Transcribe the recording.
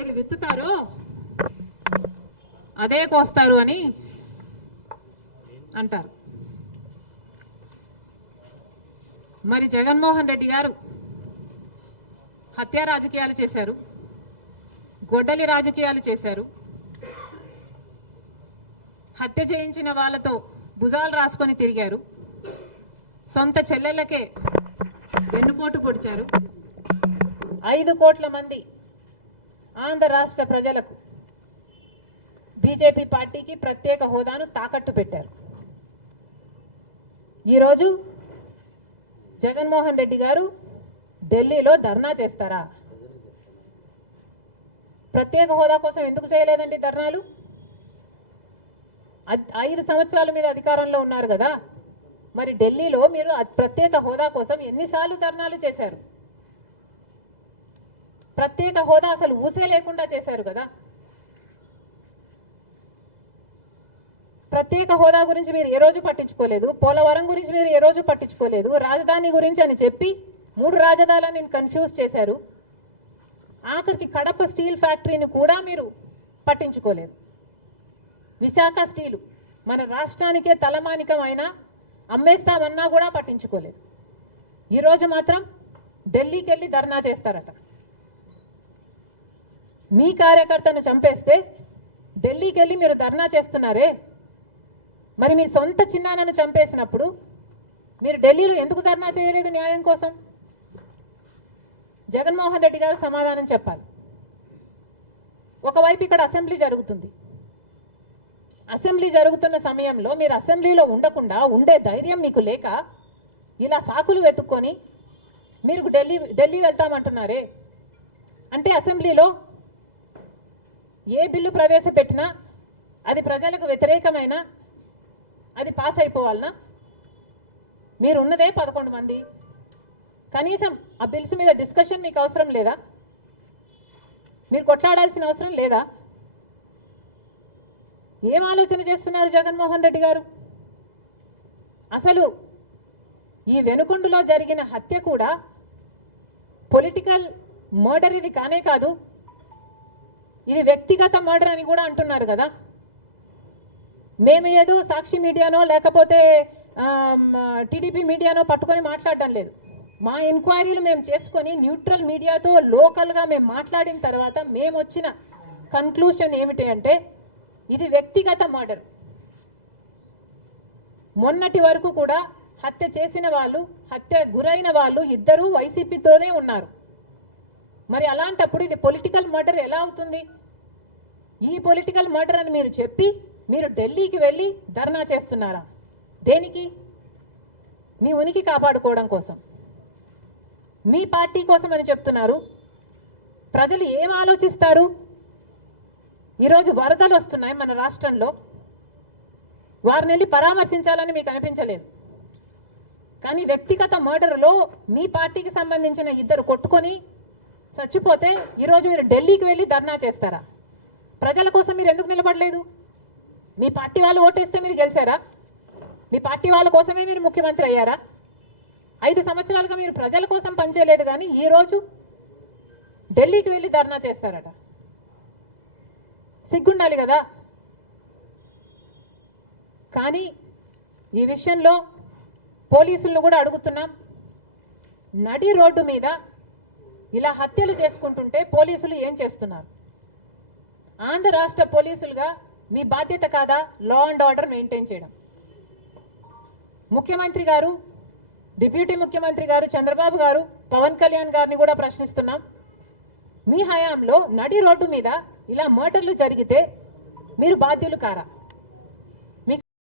ఏది విత్తుతారో అదే కోస్తారు అని అంటారు. మరి జగన్మోహన్ రెడ్డి గారు హత్య రాజకీయాలు చేశారు గొడ్డలి రాజకీయాలు చేశారు హత్య చేయించిన వాళ్ళతో భుజాలు రాసుకొని తిరిగారు సొంత చెల్లెళ్ళకే వెన్నుపోటు పొడిచారు ఐదు కోట్ల మంది ఆంధ్ర రాష్ట్ర ప్రజలకు బీజేపీ పార్టీకి ప్రత్యేక హోదాను తాకట్టు పెట్టారు. ఈరోజు జగన్మోహన్ రెడ్డి గారు ఢిల్లీలో ధర్నా చేస్తారా? ప్రత్యేక హోదా కోసం ఎందుకు చేయలేదండి ధర్నాలు? ఐదు సంవత్సరాలు మీరు అధికారంలో ఉన్నారు కదా. మరి ఢిల్లీలో మీరు ప్రత్యేక హోదా కోసం ఎన్నిసార్లు ధర్నాలు చేశారు? ప్రత్యేక హోదా అసలు ఊసే లేకుండా చేశారు కదా. ప్రత్యేక హోదా గురించి మీరు ఏ రోజు పట్టించుకోలేదు పోలవరం గురించి మీరు ఏ రోజు పట్టించుకోలేదు రాజధాని గురించి అని చెప్పి మూడు రాజధానులను కన్ఫ్యూజ్ చేశారు. ఆఖరికి కడప స్టీల్ ఫ్యాక్టరీని కూడా మీరు పట్టించుకోలేదు. విశాఖ స్టీలు మన రాష్ట్రానికే తలమానికమైన అమ్మేస్తామన్నా కూడా పట్టించుకోలేదు. ఈరోజు మాత్రం ఢిల్లీకి వెళ్ళి ధర్నా చేస్తారట. మీ కార్యకర్తను చంపేస్తే ఢిల్లీకి వెళ్ళి మీరు ధర్నా చేస్తున్నారే? మరి మీ సొంత చిన్నాన్నను చంపేసినప్పుడు మీరు ఢిల్లీలో ఎందుకు ధర్నా చేయలేదు న్యాయం కోసం? జగన్మోహన్ రెడ్డి గారు సమాధానం చెప్పాలి. ఒకవైపు ఇక్కడ అసెంబ్లీ జరుగుతుంది. అసెంబ్లీ జరుగుతున్న సమయంలో మీరు అసెంబ్లీలో ఉండకుండా ఉండే ధైర్యం మీకు లేక ఇలా సాకులు వెతుక్కొని మీరు ఢిల్లీ ఢిల్లీ వెళ్తామంటున్నారే? అంటే అసెంబ్లీలో ఏ బిల్లు ప్రవేశపెట్టినా అది ప్రజలకు వ్యతిరేకమైన అది పాస్ అయిపోవాలనా? మీరు ఉన్నదే పదకొండు మంది. కనీసం ఆ బిల్స్ మీద డిస్కషన్ మీకు అవసరం లేదా? మీరు కొట్లాడాల్సిన అవసరం లేదా? ఏం ఆలోచన చేస్తున్నారు జగన్మోహన్ రెడ్డి గారు? అసలు ఈ వెనుకొండలో జరిగిన హత్య కూడా పొలిటికల్ మర్డర్ ఇది కానే కాదు. ఇది వ్యక్తిగత మర్డర్ అని కూడా అంటున్నారు కదా. మేము ఏదో సాక్షి మీడియానో లేకపోతే టీడీపీ మీడియానో పట్టుకొని మాట్లాడడం లేదు. మా ఎంక్వైరీలు మేము చేసుకొని న్యూట్రల్ మీడియాతో లోకల్గా మేము మాట్లాడిన తర్వాత మేము వచ్చిన కన్క్లూషన్ ఏమిటి అంటే ఇది వ్యక్తిగత మర్డర్. మొన్నటి వరకు కూడా హత్య చేసిన వాళ్ళు హత్య గురైన వాళ్ళు ఇద్దరూ వైసీపీతోనే ఉన్నారు. మరి అలాంటప్పుడు ఇది పొలిటికల్ మర్డర్ ఎలా అవుతుంది? ఈ పొలిటికల్ మర్డర్ అని మీరు చెప్పి మీరు ఢిల్లీకి వెళ్ళి ధర్నా చేస్తున్నారా? దేనికి? మీ ఉనికి కాపాడుకోవడం కోసం. మీ పార్టీ కోసం అని చెప్తున్నారు. ప్రజలు ఏం ఆలోచిస్తారు? ఈరోజు వరదలు వస్తున్నాయి మన రాష్ట్రంలో. వారిని వెళ్ళి పరామర్శించాలని మీకు అనిపించలేదు. కానీ వ్యక్తిగత మర్డర్లో మీ పార్టీకి సంబంధించిన ఇద్దరు కొట్టుకొని చచ్చిపోతే ఈరోజు మీరు ఢిల్లీకి వెళ్ళి ధర్నా చేస్తారా? ప్రజల కోసం మీరు ఎందుకు నిలబడలేదు? మీ పార్టీ వాళ్ళు ఓటేస్తే మీరు గెలిచారా? మీ పార్టీ వాళ్ళ కోసమే మీరు ముఖ్యమంత్రి అయ్యారా? ఐదు సంవత్సరాలుగా మీరు ప్రజల కోసం పనిచేయలేదు కానీ ఈ రోజు ఢిల్లీకి వెళ్ళి ధర్నా చేస్తారట. సిగ్గుండాలి కదా? కానీ ఈ విషయంలో పోలీసులను కూడా అడుగుతున్నాం. నడి రోడ్డు మీద ఇలా హత్యలు చేసుకుంటుంటే పోలీసులు ఏం చేస్తున్నారు? ఆంధ్ర రాష్ట్ర పోలీసులుగా మీ బాధ్యత కాదా? లా అండ్ ఆర్డర్ మెయింటైన్ చేయడం. ముఖ్యమంత్రి గారు డిప్యూటీ ముఖ్యమంత్రి గారు చంద్రబాబు గారు పవన్ కళ్యాణ్ గారిని కూడా ప్రశ్నిస్తున్నాం. మీ హయాంలో నడి రోడ్డు మీద ఇలా మర్డర్లు జరిగితే మీరు బాధ్యులు కారా?